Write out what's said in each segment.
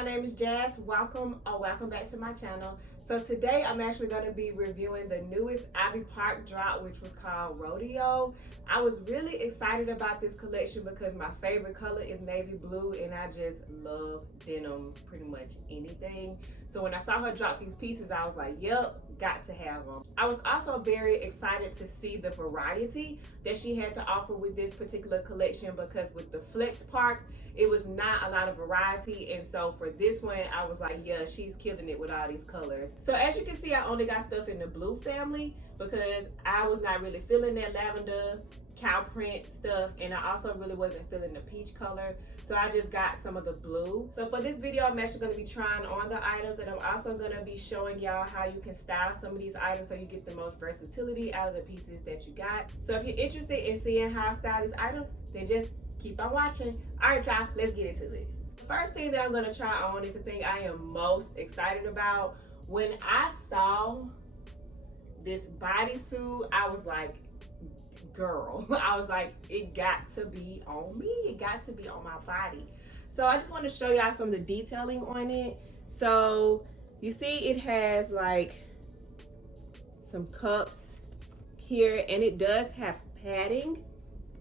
my name is Jazz. Welcome back to my channel. So today I'm actually going to be reviewing the newest Ivy Park drop, which was called Rodeo. I was really excited about this collection because my favorite color is navy blue and I just love denim, pretty much anything. So when I saw her drop these pieces, I was like, yep, got to have them. I was also very excited to see the variety that she had to offer with this particular collection, because with the Flex Park, it was not a lot of variety, and so for this one I was like, yeah, she's killing it with all these colors. So as you can see, I only got stuff in the blue family because I was not really feeling that lavender cow print stuff, and I also really wasn't feeling the peach color, so I just got some of the blue. So for this video, I'm actually going to be trying on the items, and I'm also going to be showing y'all how you can style some of these items so you get the most versatility out of the pieces that you got. So if you're interested in seeing how I style these items, then just keep on watching. All right, y'all, let's get into it. The first thing that I'm going to try on is the thing I am most excited about. When I saw this bodysuit, I was like, girl, I was like, it got to be on me. It got to be on my body. So I just want to show y'all some of the detailing on it. So you see it has like some cups here, and it does have padding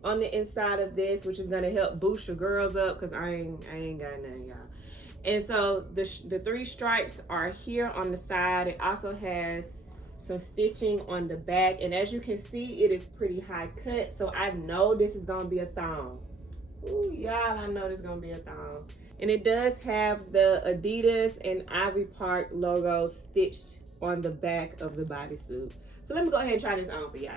on the inside of this, which is going to help boost your girls up, because I ain't got none, y'all. And so the three stripes are here on the side. It also has some stitching on the back, and as you can see, it is pretty high cut, so I know this is gonna be a thong. Ooh, y'all, I know this is gonna be a thong. And it does have the Adidas and Ivy Park logo stitched on the back of the bodysuit. So let me go ahead and try this on for y'all.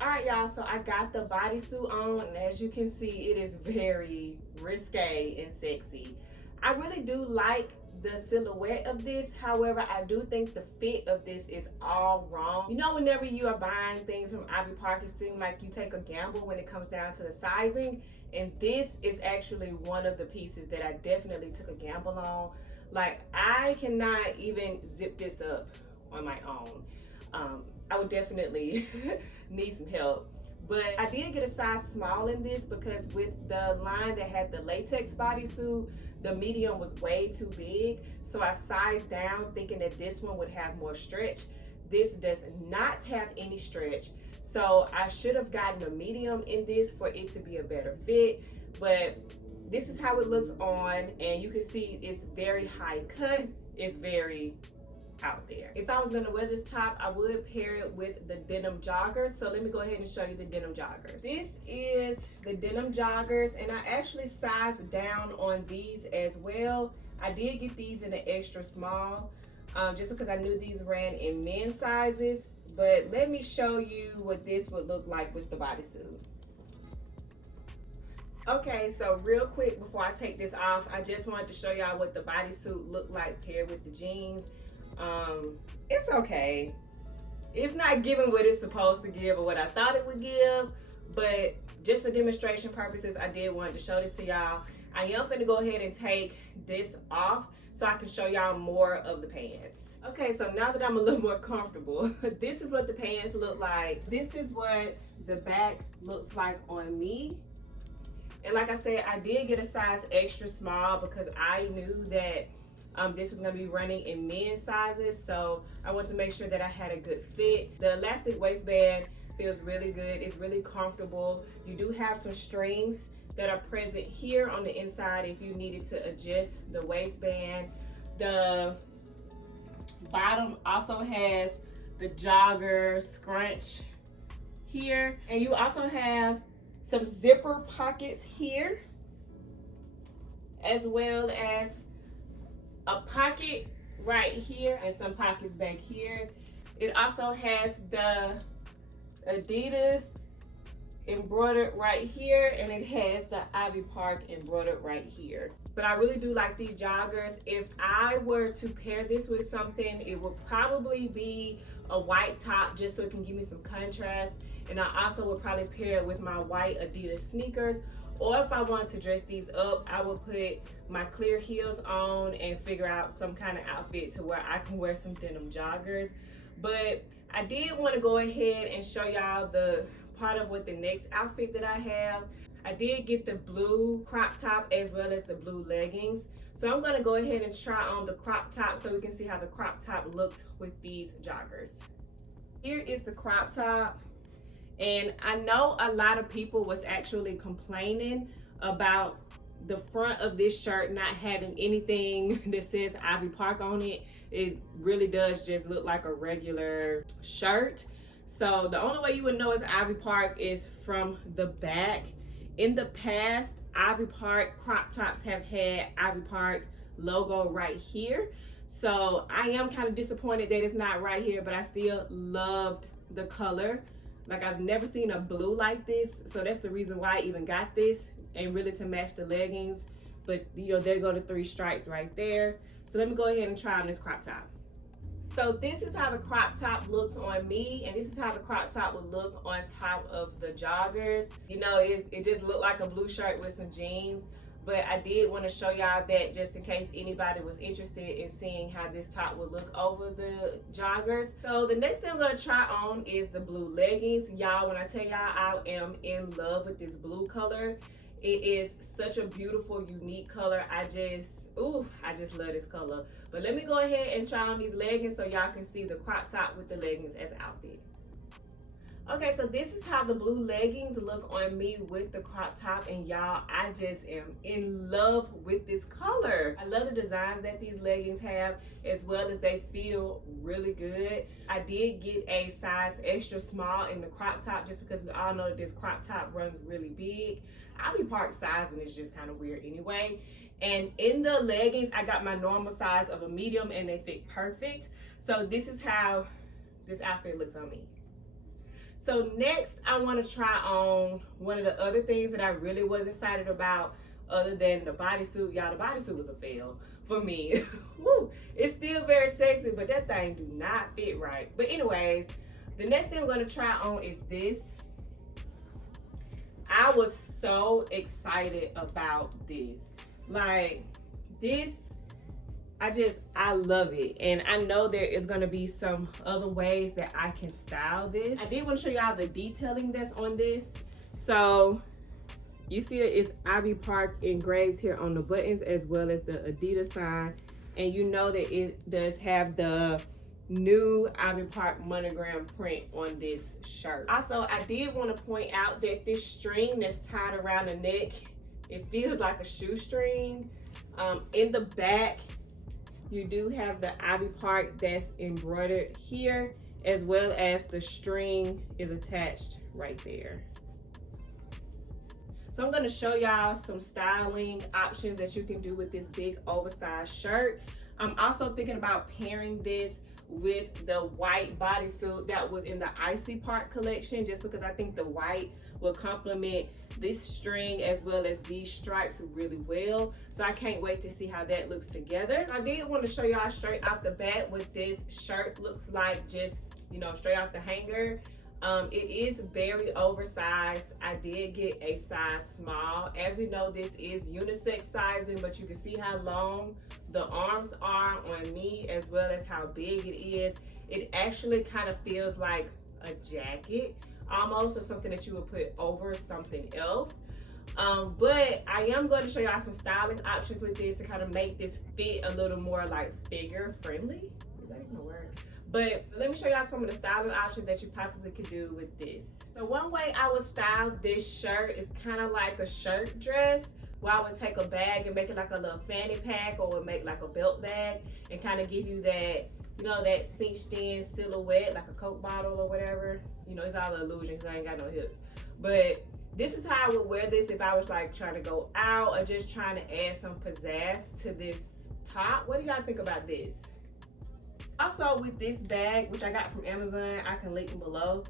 All right, y'all, so I got the bodysuit on, and as you can see, it is very risque and sexy. I really do like the silhouette of this. However, I do think the fit of this is all wrong. You know, whenever you are buying things from Ivy Park, it seems like you take a gamble when it comes down to the sizing. And this is actually one of the pieces that I definitely took a gamble on. Like, I cannot even zip this up on my own. I would definitely need some help. But I did get a size small in this because with the line that had the latex bodysuit, the medium was way too big. So I sized down thinking that this one would have more stretch. This does not have any stretch. So I should have gotten a medium in this for it to be a better fit. But this is how it looks on, and you can see it's very high cut. It's very out there. If I was gonna wear this top, I would pair it with the denim joggers. So let me go ahead and show you the denim joggers. This is the denim joggers, and I actually sized down on these as well. I did get these in an extra small, just because I knew these ran in men's sizes. But let me show you what this would look like with the bodysuit. Okay, so real quick before I take this off, I just wanted to show y'all what the bodysuit looked like paired with the jeans. It's okay. It's not giving what it's supposed to give or what I thought it would give, but just for demonstration purposes, I did want to show this to y'all. I am going to go ahead and take this off so I can show y'all more of the pants. Okay, so now that I'm a little more comfortable, this is what the pants look like. This is what the back looks like on me. And like I said, I did get a size extra small because I knew that this was going to be running in men's sizes, so I wanted to make sure that I had a good fit. The elastic waistband feels really good. It's really comfortable. You do have some strings that are present here on the inside if you needed to adjust the waistband. The bottom also has the jogger scrunch here, and you also have some zipper pockets here, as well as a pocket right here and some pockets back here. It also has the Adidas embroidered right here, and it has the Ivy Park embroidered right here. But I really do like these joggers. If I were to pair this with something, it would probably be a white top, just so it can give me some contrast. And I also would probably pair it with my white Adidas sneakers. Or if I wanted to dress these up, I would put my clear heels on and figure out some kind of outfit to where I can wear some denim joggers. But I did want to go ahead and show y'all the part of what the next outfit that I have. I did get the blue crop top as well as the blue leggings. So I'm gonna go ahead and try on the crop top so we can see how the crop top looks with these joggers. Here is the crop top. And I know a lot of people was actually complaining about the front of this shirt not having anything that says Ivy Park on it. It really does just look like a regular shirt. So the only way you would know it's Ivy Park is from the back. In the past, Ivy Park crop tops have had Ivy Park logo right here. So I am kind of disappointed that it's not right here, but I still loved the color. Like, I've never seen a blue like this, so that's the reason why I even got this, and really to match the leggings. But you know, there go the 3 stripes right there. So let me go ahead and try on this crop top. So this is how the crop top looks on me, and this is how the crop top would look on top of the joggers. You know, it just looked like a blue shirt with some jeans. But I did want to show y'all that just in case anybody was interested in seeing how this top would look over the joggers. So the next thing I'm going to try on is the blue leggings. Y'all, when I tell y'all I am in love with this blue color, it is such a beautiful, unique color. I just love this color. But let me go ahead and try on these leggings so y'all can see the crop top with the leggings as an outfit. Okay, so this is how the blue leggings look on me with the crop top, and y'all, I just am in love with this color. I love the designs that these leggings have, as well as they feel really good. I did get a size extra small in the crop top just because we all know that this crop top runs really big. Ivy Park sizing is just kind of weird anyway. And in the leggings, I got my normal size of a medium and they fit perfect. So this is how this outfit looks on me. So next, I want to try on one of the other things that I really was excited about other than the bodysuit. Y'all, the bodysuit was a fail for me. Woo, it's still very sexy, but that thing do not fit right. But anyways, the next thing I'm going to try on is this. I was so excited about this. Like, this, I love it. And I know there is going to be some other ways that I can style this. I did want to show y'all the detailing that's on this. So you see it's Ivy Park engraved here on the buttons, as well as the Adidas sign. And you know that it does have the new Ivy Park monogram print on this shirt. Also, I did want to point out that this string that's tied around the neck, it feels like a shoestring. In the back, you do have the Ivy Park that's embroidered here, as well as the string is attached right there. So I'm going to show y'all some styling options that you can do with this big oversized shirt. I'm also thinking about pairing this with the white bodysuit that was in the Icy Park collection, just because I think the white will complement this string as well as these stripes really well. So I can't wait to see how that looks together. I did want to show y'all straight off the bat what this shirt looks like, just, you know, straight off the hanger. It is very oversized. I did get a size small. As we know, this is unisex sizing, but you can see how long the arms are on me, as well as how big it is. It actually kind of feels like a jacket almost, or something that you would put over something else. But I am going to show y'all some styling options with this to kind of make this fit a little more like figure friendly. Is that even a word? But let me show y'all some of the styling options that you possibly could do with this. So one way I would style this shirt is kind of like a shirt dress, where I would take a bag and make it like a little fanny pack, or would make like a belt bag and kind of give you that, you know, that cinched in silhouette, like a Coke bottle or whatever. You know, it's all an illusion because I ain't got no hips. But this is how I would wear this if I was like trying to go out or just trying to add some pizzazz to this top. What do y'all think about this? Also with this bag, which I got from Amazon, I can link them below.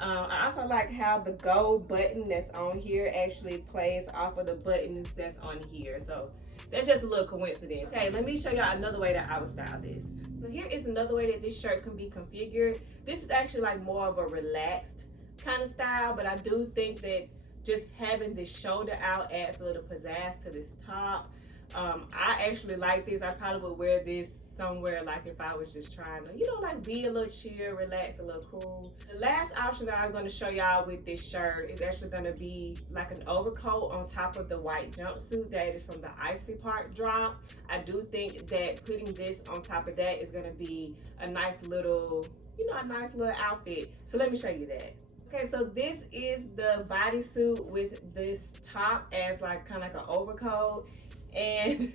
I also like how the gold button that's on here actually plays off of the buttons that's on here. So that's just a little coincidence. Okay, let me show y'all another way that I would style this. So here is another way that this shirt can be configured. This is actually like more of a relaxed kind of style, but I do think that just having this shoulder out adds a little pizzazz to this top. I actually like this. I probably would wear this somewhere like if I was just trying to, you know, like be a little chill, relax, a little cool. The last option that I'm going to show y'all with this shirt is actually going to be like an overcoat on top of the white jumpsuit that is from the Icy Park drop. I do think that putting this on top of that is going to be a nice little, you know, a nice little outfit. So let me show you that. Okay, so this is the bodysuit with this top as like kind of like an overcoat. And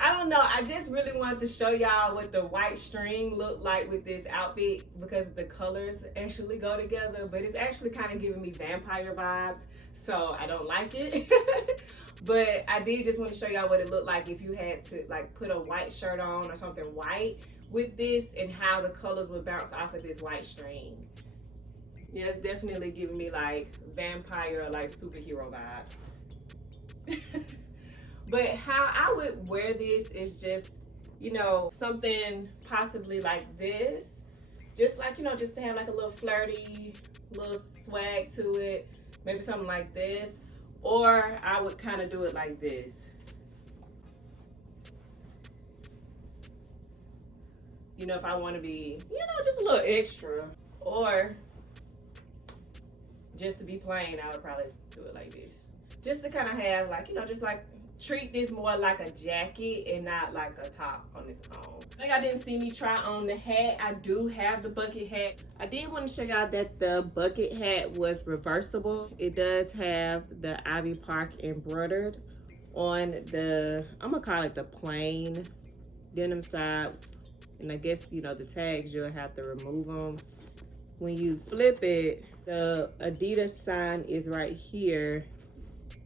I don't know, I just really wanted to show y'all what the white string looked like with this outfit because the colors actually go together, but it's actually kind of giving me vampire vibes, so I don't like it. But I did just want to show y'all what it looked like if you had to like put a white shirt on or something white with this and how the colors would bounce off of this white string. Yeah, it's definitely giving me like vampire, like superhero vibes. But how I would wear this is just, you know, something possibly like this. Just like, you know, just to have like a little flirty, little swag to it. Maybe something like this. Or I would kind of do it like this. You know, if I want to be, you know, just a little extra. Or just to be plain, I would probably do it like this. Just to kind of have like, you know, just like treat this more like a jacket and not like a top on its own. Like I didn't see me try on the hat. I do have the bucket hat. I did want to show y'all that the bucket hat was reversible. It does have the Ivy Park embroidered on the, I'm gonna call it the plain denim side. And I guess, you know, the tags, you'll have to remove them. When you flip it, the Adidas sign is right here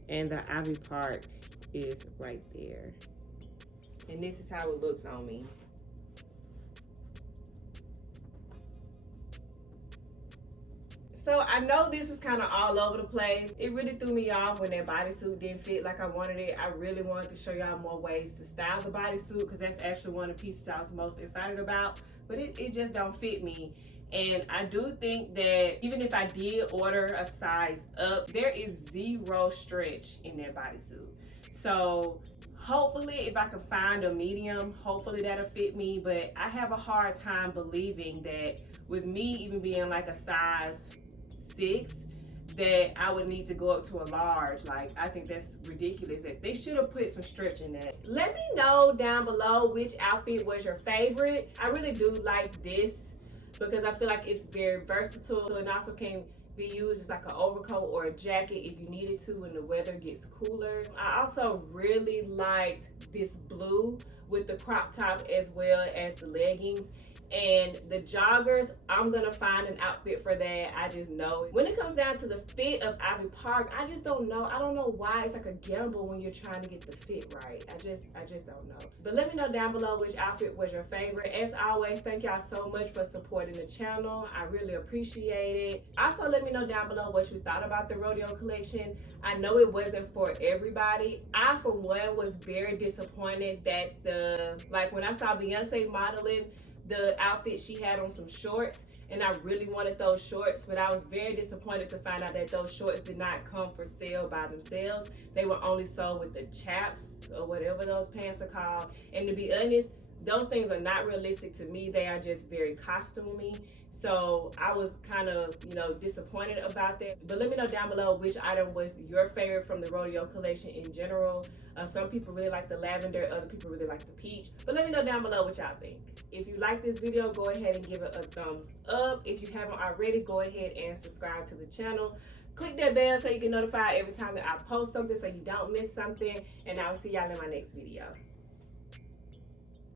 and the Ivy Park is right there. And this is how it looks on me. So I know this was kind of all over the place. It really threw me off when that bodysuit didn't fit like I wanted it. I really wanted to show y'all more ways to style the bodysuit because that's actually one of the pieces I was most excited about. But it just don't fit me. And I do think that even if I did order a size up, there is zero stretch in that bodysuit. So hopefully if I can find a medium, hopefully that'll fit me. But I have a hard time believing that with me even being like a size 6, that I would need to go up to a large. Like, I think that's ridiculous. That they should have put some stretch in that. Let me know down below which outfit was your favorite. I really do like this because I feel like it's very versatile and also can be used as like an overcoat or a jacket if you needed to when the weather gets cooler. I also really liked this blue with the crop top as well as the leggings. And the joggers, I'm gonna find an outfit for that. I just know it. When it comes down to the fit of Ivy Park, I just don't know. I don't know why it's like a gamble when you're trying to get the fit right. I just don't know. But let me know down below which outfit was your favorite. As always, thank y'all so much for supporting the channel. I really appreciate it. Also, let me know down below what you thought about the Rodeo collection. I know it wasn't for everybody. I, for one, was very disappointed that when I saw Beyonce modeling the outfit, she had on some shorts, and I really wanted those shorts, but I was very disappointed to find out that those shorts did not come for sale by themselves. They were only sold with the chaps or whatever those pants are called. And to be honest, those things are not realistic to me. They are just very costumey. So I was kind of, you know, disappointed about that. But let me know down below which item was your favorite from the Rodeo collection in general. Some people really like the lavender, other people really like the peach. But let me know down below what y'all think. If you like this video, go ahead and give it a thumbs up. If you haven't already, go ahead and subscribe to the channel. Click that bell so you get notified every time that I post something so you don't miss something. And I will see y'all in my next video.